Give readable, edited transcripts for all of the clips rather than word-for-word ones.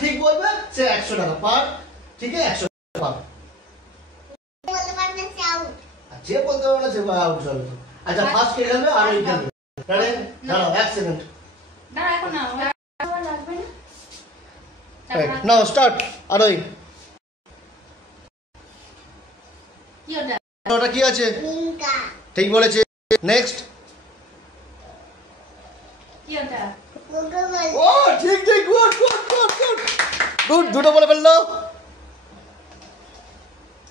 ঠিক বলবে সে 100 টাকা পার, ঠিক আছে 100 টাকা পাবে। যে বলতে পারবে না সে আউট চলবে। আচ্ছা ফার্স্ট কে খেলবে আর এই খেলবে। রেডি? দাঁড়াও 1 সেকেন্ড। দাঁড়া এখন না লাগবে না। Right now start. আর ওই কি ওটা? ওটা কি আছে? লিঙ্কা। ঠিক বলেছে। নেক্সট। কি ওটা? গুগল। ও ঠিক ঠিক good good good good good দুটো বলে ফেললো।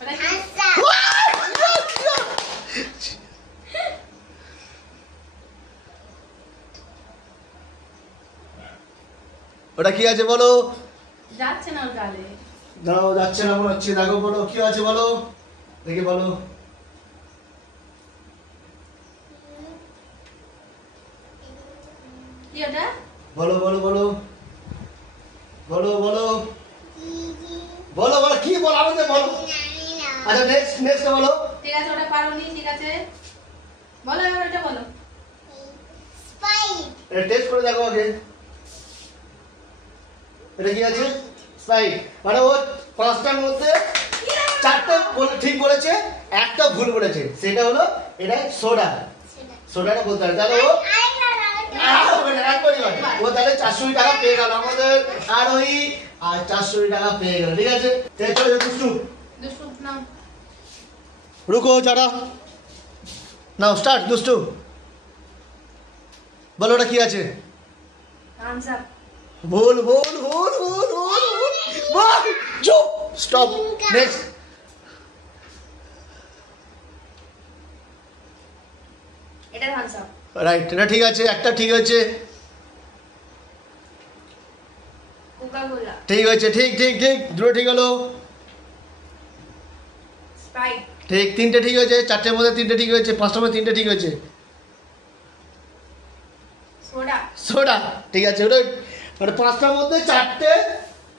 ওটা কি? হাসা। ওটা কি আছে বলো? যাচ্ছে না ওর গালে। দাঁড়াও যাচ্ছে না মনে হচ্ছে। দেখো বলো কি আছে বলো, দেখি বলো। কি ওটা? বলো বলো বলো বলো বলো জিজি। বলো বলো কি বলো আমাদের বলো। নাইনা। আচ্ছা নেক্সট নেক্সট বলো। ঠিক আছে ওটা পারোনি, ঠিক আছে বলো এবার এটা বলো। স্পাইট। এটা টেস্ট করে দেখো আগে। এটা কি আছে? স্প্রাইট। মানে ও পাঁচটার মধ্যে চারটে ঠিক বলেছে, একটা ভুল বলেছে। সেটা হলো এটা সোডা। সোডাটা বলতে হবে। তাহলে ও ও তাহলে 400 টাকা পেয়ে গেল আমাদের আরোহী, আর 400 টাকা পেয়ে গেল। ঠিক আছে চলো দুষ্টু দুষ্টু নাও। রুকো যারা নাও স্টার্ট। দুষ্টু বলো ওটা কি আছে? Thums Up. ভুল ভুল ভুল ভুল ভুল ভুল চুপ স্টপ। নেক্সট। এটা থামস আপ। রাইট এটা ঠিক আছে, একটা ঠিক আছে। Coca Cola. ঠিক আছে ঠিক ঠিক ঠিক দুটো ঠিক হলো। স্প্রাইট। ঠিক তিনটে ঠিক হয়েছে। চারটের মধ্যে তিনটে ঠিক হয়েছে, পাঁচটার মধ্যে তিনটে ঠিক হয়েছে। সোডা। সোডা ঠিক আছে। ওটা মানে পাঁচটার মধ্যে চারটে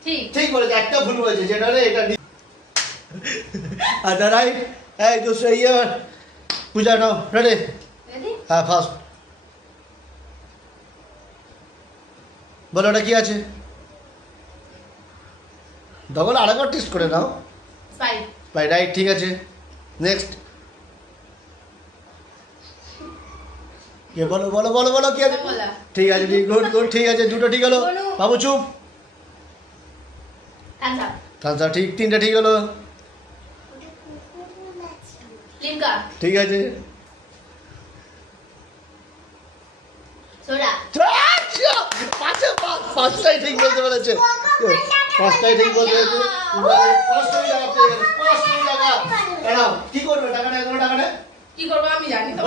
ঠিক। ঠিক বলেছে, একটা ভুল হয়েছে যেটা হলো এটা। আচ্ছা রাইট। এই দুশো ইয়ে পূজা নাও রেডি? রেডি? হ্যাঁ ফার্স্ট বলো ওটা কি আছে? ডবল আরেকবার টেস্ট করে নাও। স্প্রাইট। রাইট ঠিক আছে। নেক্সট। কে বলো বলো বলো বলো কি আছে? Coca Cola. ঠিক আছে ঠিক গুড গুড ঠিক আছে দুটো ঠিক হলো। বলো। বাবু চুপ। Thums Up. আচ্ছা ঠিক তিনটে ঠিক হলো। লিমকা। ঠিক আছে। সোডা। পাঁচটাই ঠিক বলতে পেরেছে। পাঁচটাই ঠিক বলতে পেরেছে। 500 টাকা পেয়ে গেছে। 500 টাকা। দাঁড়াও কি করবে টাকাটা? এত টাকাটা কি করবো আমি জানি তো।